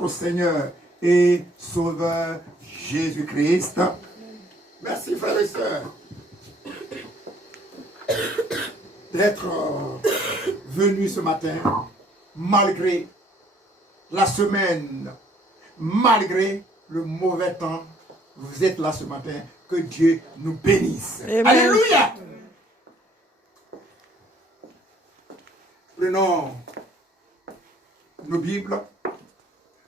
notre Seigneur et Sauveur Jésus-Christ. Merci frères et sœurs d'être venus ce matin malgré la semaine, malgré le mauvais temps. Vous êtes là ce matin. Que Dieu nous bénisse. Amen. Alléluia. Prenons nos Bibles.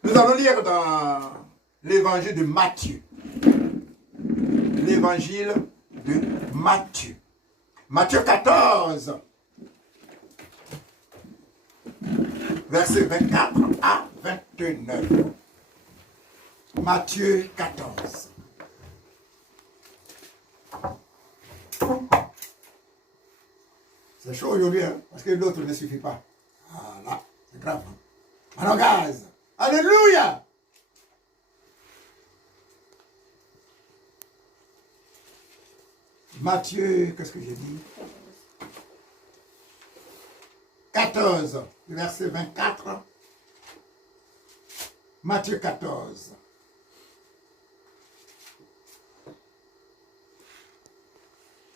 Nous allons lire dans l'évangile de Matthieu. L'évangile de Matthieu. Matthieu 14, versets 24 à 29. Matthieu 14. C'est chaud aujourd'hui, hein, parce que l'autre ne suffit pas. Ah là, c'est grave. Alors, gaz. Alléluia. Matthieu, qu'est-ce que j'ai dit? 14, verset 24. Matthieu 14.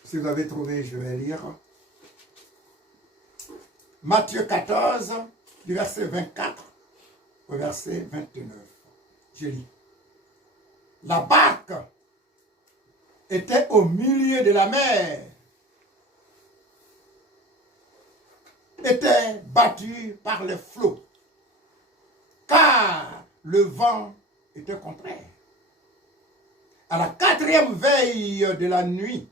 Si vous avez trouvé, je vais lire. Matthieu 14, du verset 24 au verset 29. Je lis. La barque était au milieu de la mer, était battue par les flots, car le vent était contraire. À la 4e veille de la nuit,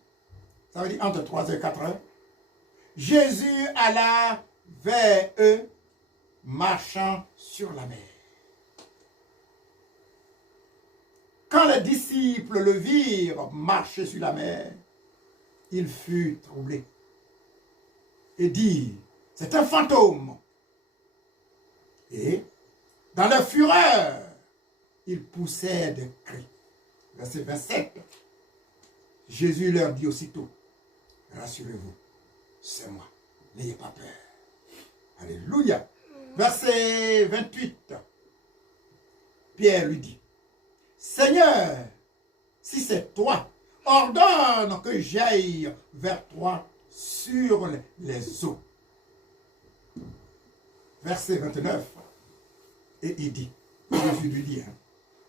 ça veut dire entre 3h et 4h, Jésus alla vers eux, marchant sur la mer. Quand les disciples le virent marcher sur la mer, il fut troublé et dit, c'est un fantôme. Et dans leur fureur, ils poussèrent des cris. Verset 27. Jésus leur dit aussitôt, rassurez-vous, c'est moi, n'ayez pas peur. Alléluia. Verset 28. Pierre lui dit, Seigneur, si c'est toi, ordonne que j'aille vers toi sur les eaux. Verset 29. Et il dit, Jésus lui dit,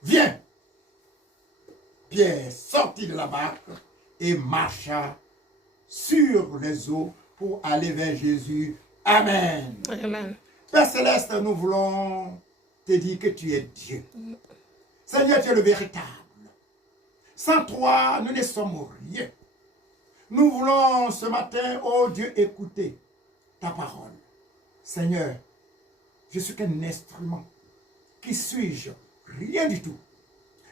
viens. Pierre sortit de la barque et marcha sur les eaux pour aller vers Jésus. Amen. Amen. Père Céleste, nous voulons te dire que tu es Dieu. Seigneur, tu es le véritable. Sans toi, nous ne sommes rien. Nous voulons ce matin, oh Dieu, écouter ta parole. Seigneur, je suis qu'un instrument. Qui suis-je? Rien du tout.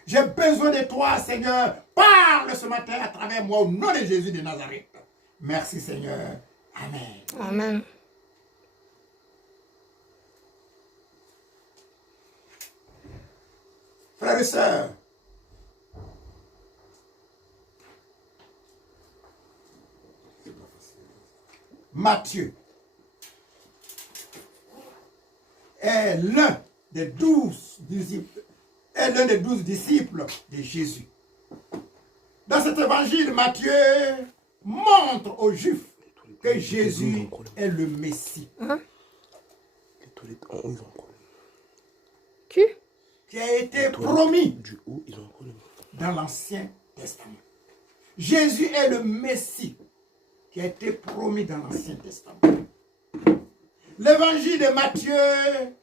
J'ai besoin de toi, Seigneur. Parle ce matin à travers moi au nom de Jésus de Nazareth. Merci, Seigneur. Amen. Amen. Frères et sœurs, Matthieu est l'un des 12 disciples de Jésus. Dans cet évangile, Matthieu montre aux Juifs que Jésus est le Messie. Hein? Les toilettes en haut, ils ont un problème. Qui a été promis Du haut, ils ont un problème. dans l'Ancien Testament. Jésus est le Messie qui a été promis dans l'Ancien Testament. L'évangile de Matthieu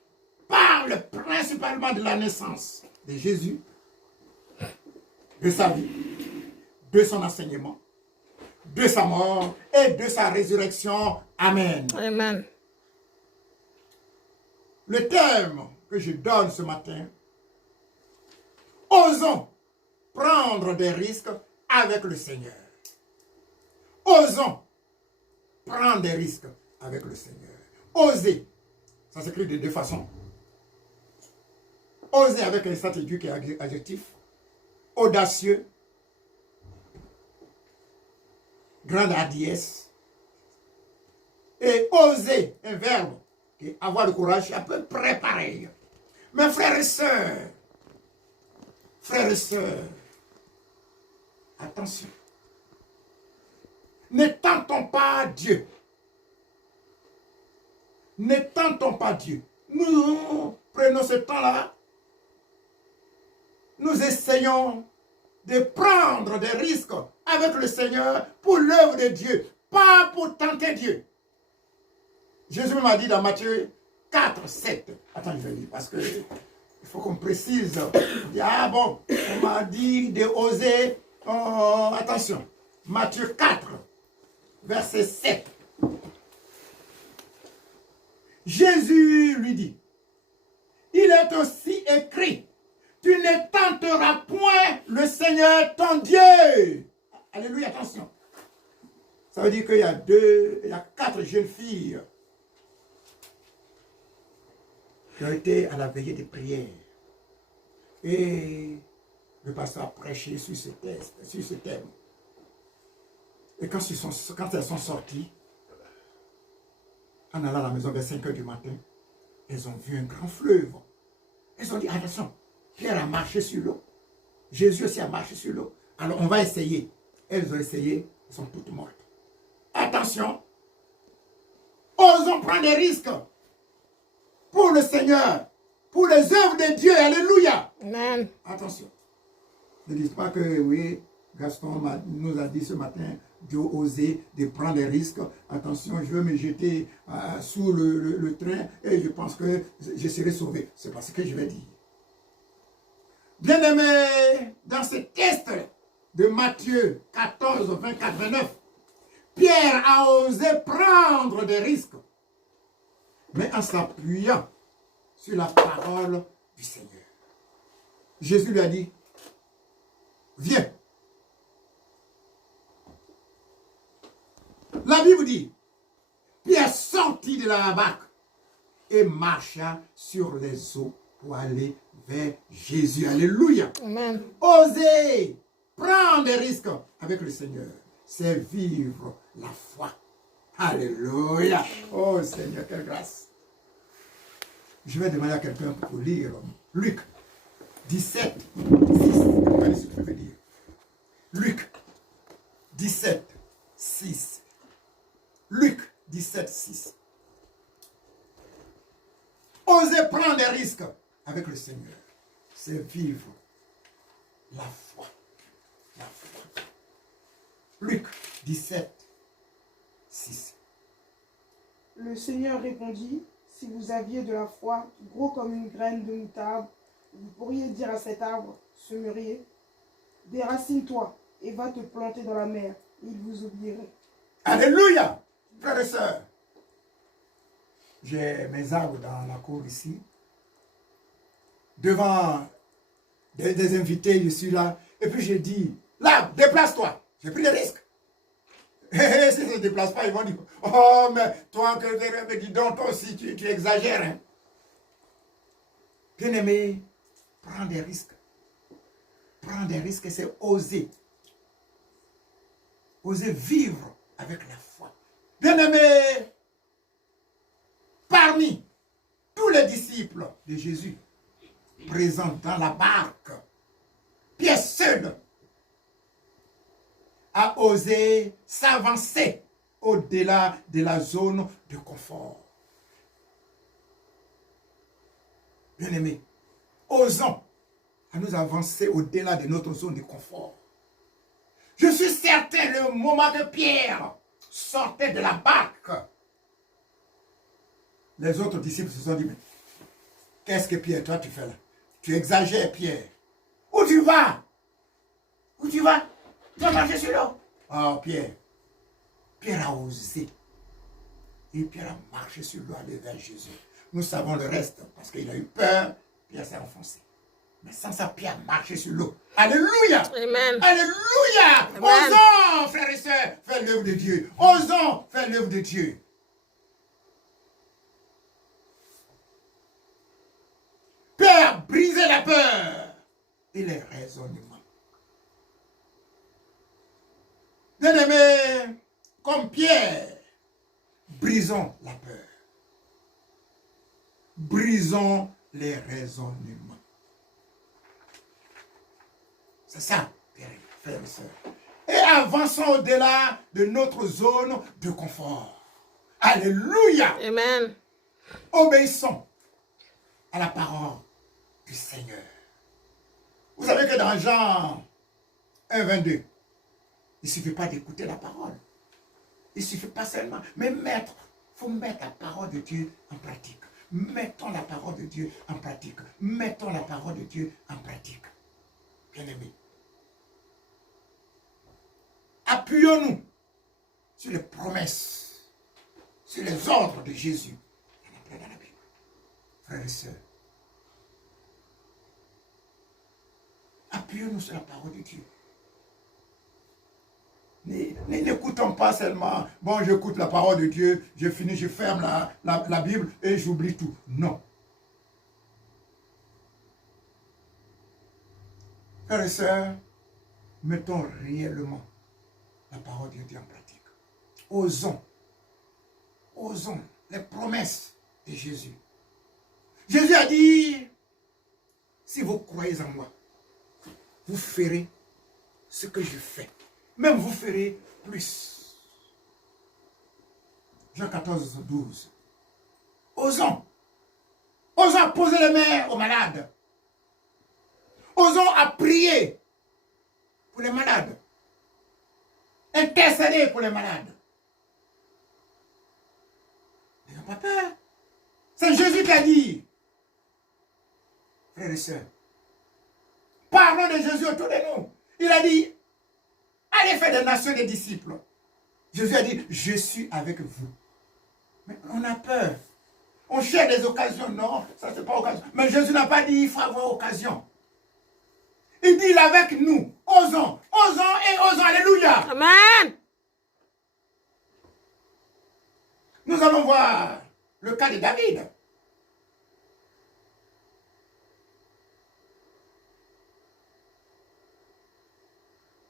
parle principalement de la naissance de Jésus, de sa vie, de son enseignement, de sa mort et de sa résurrection. Amen. Amen. Le thème que je donne ce matin, osons prendre des risques avec le Seigneur. Osons prendre des risques avec le Seigneur. Oser, ça s'écrit de deux façons. Oser avec un statut qui est adjectif, audacieux, grande hardiesse, et oser, un verbe, qui est avoir le courage, c'est à peu près pareil. Mes frères et sœurs, attention. Ne tentons pas Dieu. Ne tentons pas Dieu. Nous prenons ce temps-là. Nous essayons de prendre des risques avec le Seigneur pour l'œuvre de Dieu, pas pour tenter Dieu. Jésus m'a dit dans Matthieu 4, 7. Attends, je vais lire parce que il faut qu'on précise. Ah bon, on m'a dit de oser. Attention, Matthieu 4, verset 7. Jésus lui dit, il est aussi écrit, tu ne tenteras point le Seigneur ton Dieu. Alléluia, attention. Ça veut dire qu'il y a 4 jeunes filles qui ont été à la veillée des prières. Et le pasteur a prêché sur ce thème. Et quand elles sont sorties, en allant à la maison vers 5 h du matin, elles ont vu un grand fleuve. Elles ont dit, attention, Pierre a marché sur l'eau. Jésus aussi a marché sur l'eau. Alors on va essayer. Elles ont essayé, elles sont toutes mortes. Attention, osons prendre des risques pour le Seigneur, pour les œuvres de Dieu. Alléluia. Amen. Attention. Ne dites pas que, oui, Gaston nous a dit ce matin d'oser, de prendre des risques. Attention, je veux me jeter sous le train et je pense que je serai sauvé. C'est pas ce que je vais dire. Bien-aimés, dans ce texte de Matthieu 14, 24, 29, Pierre a osé prendre des risques, mais en s'appuyant sur la parole du Seigneur. Jésus lui a dit, viens. La Bible dit, Pierre sortit de la barque et marcha sur les eaux pour aller vers Jésus. Alléluia. Amen. Oser prendre des risques avec le Seigneur, c'est vivre la foi. Alléluia. Oh Seigneur, quelle grâce. Je vais demander à quelqu'un pour lire Luc 17, 6. Regardez ce que je veux dire. Luc 17, 6. Luc 17, 6. Oser prendre des risques avec le Seigneur, c'est vivre la foi. La foi. Luc 17, 6. Le Seigneur répondit, si vous aviez de la foi, gros comme une graine de moutarde, vous pourriez dire à cet arbre, semeriez, déracine-toi et va te planter dans la mer, et il vous oublierait. Alléluia, frères et sœurs. J'ai mes arbres dans la cour ici. Devant des invités, je suis là. Et puis j'ai dit, là, déplace-toi. J'ai pris des risques. Et si je ne se déplace pas, ils vont dire, oh, mais toi, dis donc, toi aussi, tu exagères. Hein? Bien-aimé, prends des risques. Prends des risques, c'est oser. Oser vivre avec la foi. Bien-aimé, parmi tous les disciples de Jésus présents dans la barque, Pierre seul a osé s'avancer au-delà de la zone de confort. Bien-aimés, osons à nous avancer au-delà de notre zone de confort. Je suis certain, le moment que Pierre sortait de la barque, les autres disciples se sont dit, mais qu'est-ce que Pierre, toi tu fais là? Tu exagères, Pierre. Où tu vas? Où tu vas? Tu vas marcher sur l'eau. Oh, Pierre. Pierre a osé. Et Pierre a marché sur l'eau, aller vers Jésus. Nous savons le reste, parce qu'il a eu peur, Pierre s'est enfoncé. Mais sans ça, Pierre a marché sur l'eau. Alléluia! Amen. Alléluia! Amen. Osons, frères et sœurs, faire l'œuvre de Dieu. Osons faire l'œuvre de Dieu. Pierre brisait la peur et les raisonnements. Bien-aimés, comme Pierre, brisons la peur. Brisons les raisonnements. C'est ça, frères et sœurs. Et avançons au-delà de notre zone de confort. Alléluia. Amen. Obéissons à la parole du Seigneur. Vous savez que dans Jean 1, 22, il ne suffit pas d'écouter la parole. Il ne suffit pas seulement, mais il faut mettre la parole de Dieu en pratique. Mettons la parole de Dieu en pratique. Mettons la parole de Dieu en pratique. Bien-aimés. Appuyons-nous sur les promesses, sur les ordres de Jésus. Dans la Bible. Frères et sœurs. Appuyons-nous sur la parole de Dieu. N'écoutons pas seulement, bon, j'écoute la parole de Dieu, je finis, je ferme la Bible et j'oublie tout. Non. Frères et sœurs, mettons réellement la parole de Dieu en pratique. Osons les promesses de Jésus. Jésus a dit, si vous croyez en moi, vous ferez ce que je fais. Même vous ferez plus. Jean 14, 12. Osons poser les mains aux malades. Osons à prier pour les malades. Intercéder pour les malades. N'ayons pas peur. C'est Jésus qui a dit. Frères et sœurs, parlons de Jésus autour de nous. Il a dit, allez faire des nations des disciples. Jésus a dit, je suis avec vous. Mais on a peur. On cherche des occasions. Non, ça c'est pas occasion. Mais Jésus n'a pas dit, il faut avoir occasion. Il dit, il est avec nous. Osons et osons. Alléluia. Amen. Nous allons voir le cas de David.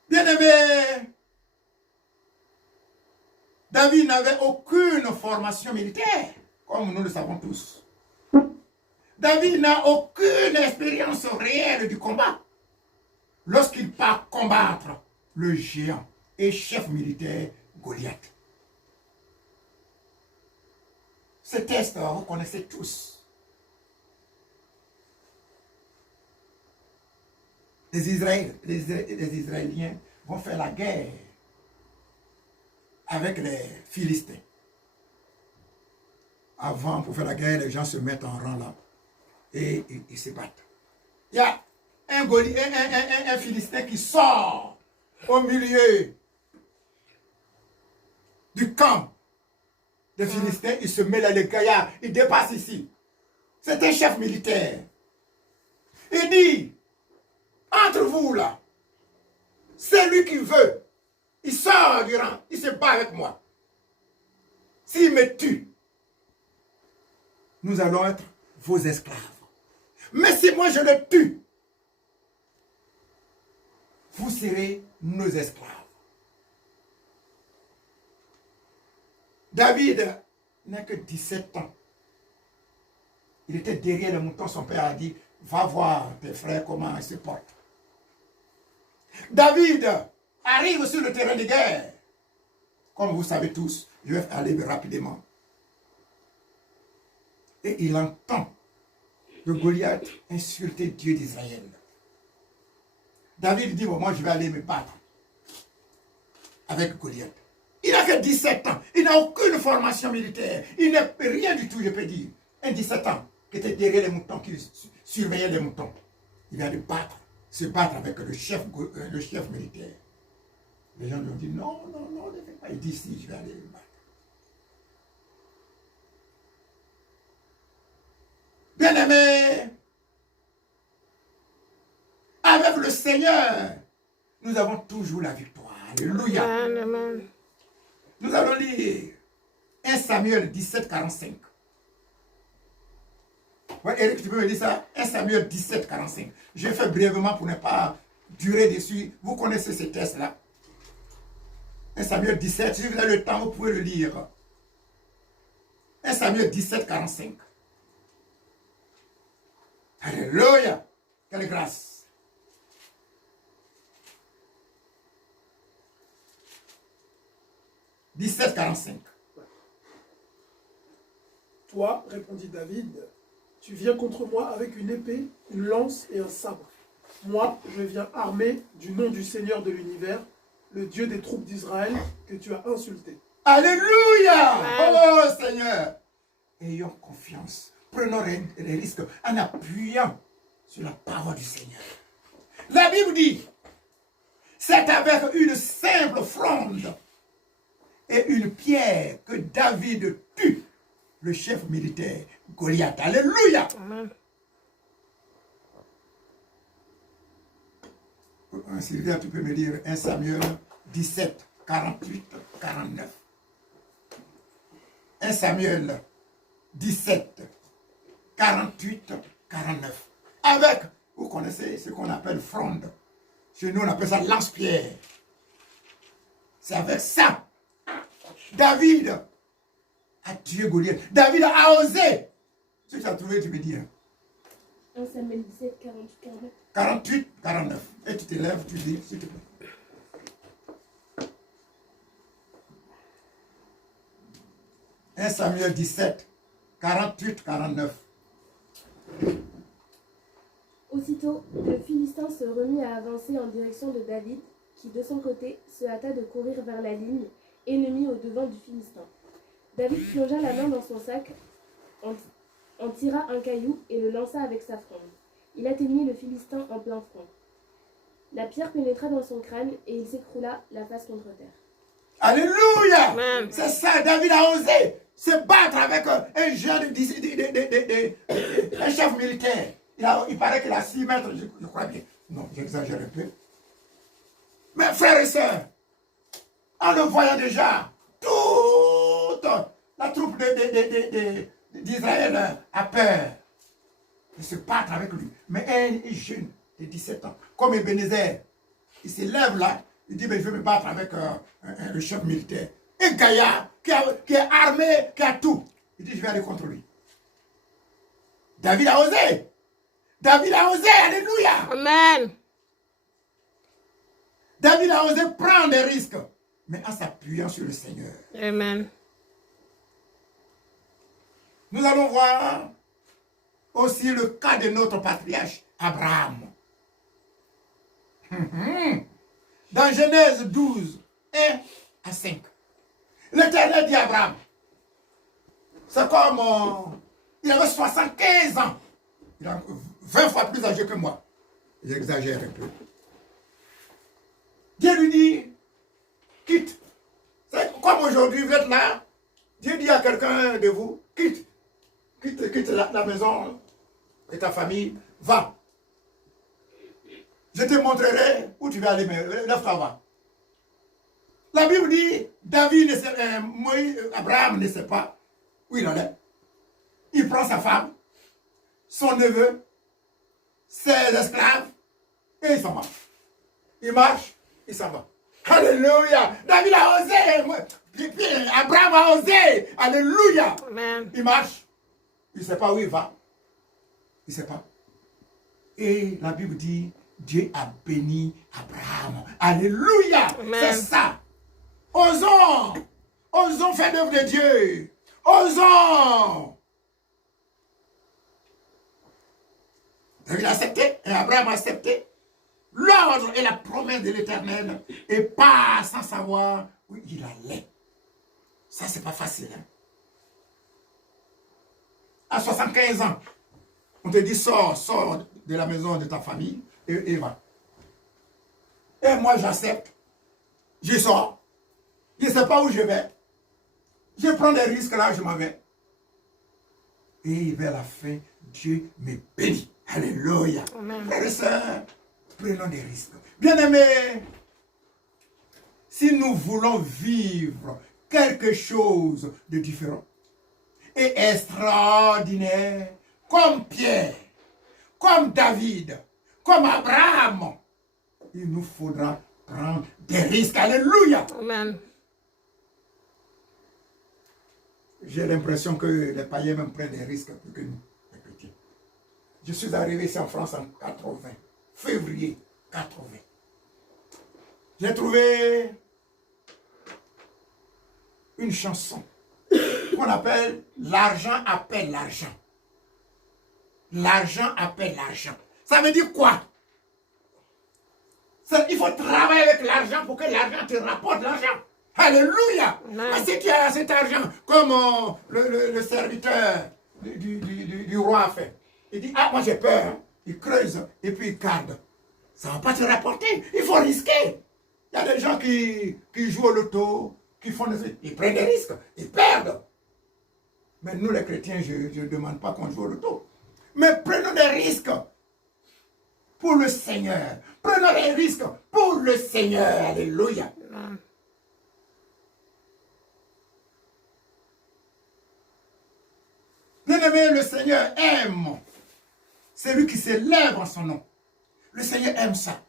Bien-aimé, David n'avait aucune formation militaire, comme nous le savons tous. David n'a aucune expérience réelle du combat. Lorsqu'il part combattre le géant et chef militaire Goliath. Ce texte, vous connaissez tous. Les Israéliens vont faire la guerre avec les Philistins. Avant, pour faire la guerre, les gens se mettent en rang là et ils se battent. Il y a un Philistin qui sort au milieu du camp des Philistins. Il se met là, les gaillards, il dépasse ici. C'est un chef militaire. Il dit, entre vous là, celui qui veut, il sort du rang, il se bat avec moi. S'il me tue, nous allons être vos esclaves. Mais si moi je le tue, vous serez nos esclaves. David n'a que 17 ans. Il était derrière le mouton, son père a dit, va voir tes frères comment ils se portent. David arrive sur le terrain de guerre. Comme vous savez tous, je vais aller rapidement. Et il entend le Goliath insulter Dieu d'Israël. David dit, bon, moi je vais aller me battre avec Goliath. Il n'a que 17 ans. Il n'a aucune formation militaire. Il n'a rien du tout, je peux dire. Un 17 ans qui était derrière les moutons, qui surveillait les moutons. Il vient de se battre avec le chef militaire. Les gens lui ont dit, non, ne fais pas. Il dit, si, je vais aller me battre. Bien-aimés, avec le Seigneur, nous avons toujours la victoire. Alléluia. Amen. Nous allons lire 1 Samuel 17, 45. Ouais, Eric, tu peux me dire ça? 1 Samuel 17, 45. Je fais brièvement pour ne pas durer dessus. Vous connaissez ces textes-là. 1 Samuel 17, si vous avez le temps, vous pouvez le lire. 1 Samuel 17, 45. Alléluia. Quelle grâce. « 17,45. Toi, répondit David, tu viens contre moi avec une épée, une lance et un sabre. Moi, je viens armé du nom du Seigneur de l'univers, le Dieu des troupes d'Israël que tu as insulté. Alléluia. Oh Seigneur. Ayons confiance. Prenons les risques en appuyant sur la parole du Seigneur. La Bible dit, c'est avec une simple fronde et une pierre que David tue le chef militaire Goliath. Alléluia. Amen. Sylvia, tu peux me dire 1 Samuel 17, 48, 49. 1 Samuel 17, 48, 49. Avec, vous connaissez ce qu'on appelle fronde. Chez nous, on appelle ça lance-pierre. C'est avec ça. David a tué Goliath. David a osé. Si tu as trouvé, tu me dis. 1 Samuel 17, 48, 49. 48, 49. Et tu te lèves, tu dis, s'il te plaît. « 1 Samuel 17, 48, 49. Aussitôt, le Philistin se remit à avancer en direction de David, qui de son côté se hâta de courir vers la ligne, ennemie au devant du Philistin. David plongea la main dans son sac, en tira un caillou et le lança avec sa fronde. Il atteignit le Philistin en plein front. La pierre pénétra dans son crâne et il s'écroula la face contre terre. Alléluia. Amen. C'est ça, David a osé se battre avec un jeune, un chef militaire. Il paraît qu'il a 6 mètres, je crois bien. Non, j'exagère un peu. Mais frères et sœurs, en le voyant déjà, toute la troupe d'Israël a peur de se battre avec lui. Mais un jeune de 17 ans, comme Ebenezer, il se lève là, il dit, mais je vais me battre avec le chef militaire. Un gaillard qui est armé, qui a tout. Il dit, je vais aller contre lui. David a osé. David a osé, alléluia. Amen. David a osé prendre des risques, mais en s'appuyant sur le Seigneur. Amen. Nous allons voir aussi le cas de notre patriarche, Abraham. Dans Genèse 12, 1 à 5. L'Éternel dit à Abraham, c'est comme, il avait 75 ans. Il est 20 fois plus âgé que moi. J'exagère un peu. Dieu lui dit, quitte. C'est comme aujourd'hui, vous êtes là. Dieu dit à quelqu'un de vous, quitte. Quitte la maison et ta famille, va. Je te montrerai où tu vas aller, mais lève-toi, va. La Bible dit, Abraham ne sait pas où il allait. Il prend sa femme, son neveu, ses esclaves, et il s'en va. Il marche, il s'en va. Alléluia! David a osé! Abraham a osé! Alléluia! Amen. Il marche, il ne sait pas où il va. Il ne sait pas. Et la Bible dit, Dieu a béni Abraham. Alléluia! Amen. C'est ça. Osons faire l'œuvre de Dieu. Osons. Il a accepté, et Abraham a accepté l'ordre et la promesse de l'Éternel, et pas sans savoir où il allait. Ça, c'est pas facile. Hein? À 75 ans, on te dit sors de la maison de ta famille et va. Et moi, j'accepte. Je sors. Je ne sais pas où je vais. Je prends des risques là, je m'en vais. Et vers la fin, Dieu me bénit. Alléluia. Amen. Frères et sœurs, prenons des risques. Bien-aimés, si nous voulons vivre quelque chose de différent et extraordinaire, comme Pierre, comme David, comme Abraham, il nous faudra prendre des risques. Alléluia. Amen. J'ai l'impression que les païens même prennent des risques plus que nous, les chrétiens. Je suis arrivé ici en France en 80, février 80. J'ai trouvé une chanson qu'on appelle « L'argent appelle l'argent ». L'argent appelle l'argent. Ça veut dire quoi? Il faut travailler avec l'argent pour que l'argent te rapporte l'argent. Alléluia! Mais si tu as cet argent, comme le serviteur du roi a fait, il dit, ah, moi j'ai peur, hein. Il creuse et puis il garde. Ça ne va pas te rapporter, il faut risquer. Il y a des gens qui jouent au loto, qui font des... Ils prennent des risques, ils perdent. Mais nous les chrétiens, je ne demande pas qu'on joue au loto. Mais prenons des risques pour le Seigneur. Prenons des risques pour le Seigneur. Alléluia. Bien-aimé, le Seigneur aime celui qui s'élève en son nom. Le Seigneur aime ça.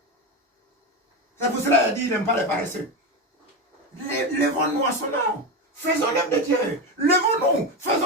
C'est pour cela qu'il a dit, il n'aime pas les paresseux. Lèvons-nous à son nom. Faisons l'œuvre de Dieu. Lèvons-nous. Faisons